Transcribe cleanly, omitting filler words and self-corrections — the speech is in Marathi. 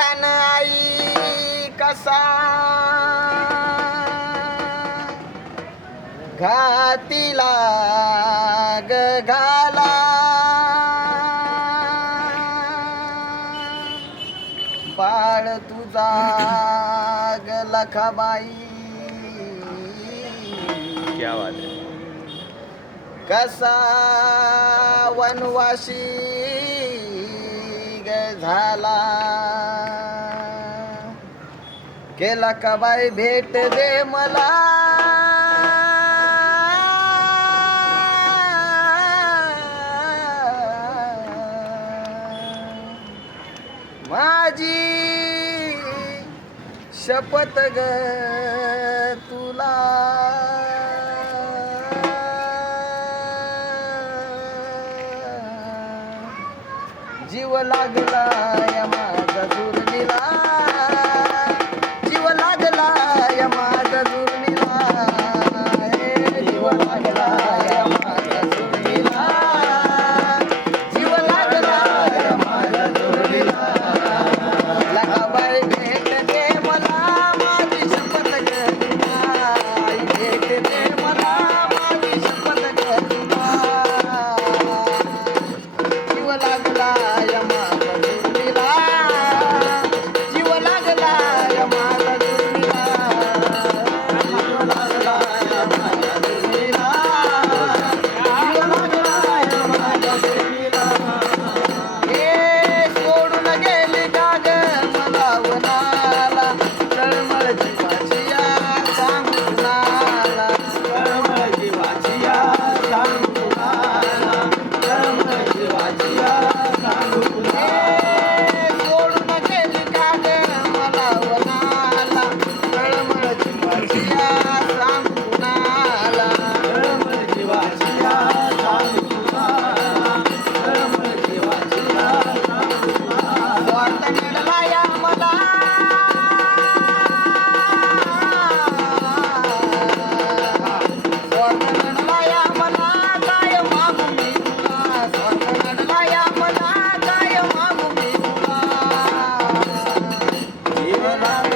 नव्यान आई कसा घातीला घाला बाळ तुझा लखाबाई क्या बात है. कसा वनवासी झाला केला का बाई भेट दे मला माझी शपथ ग तुला जीव लागला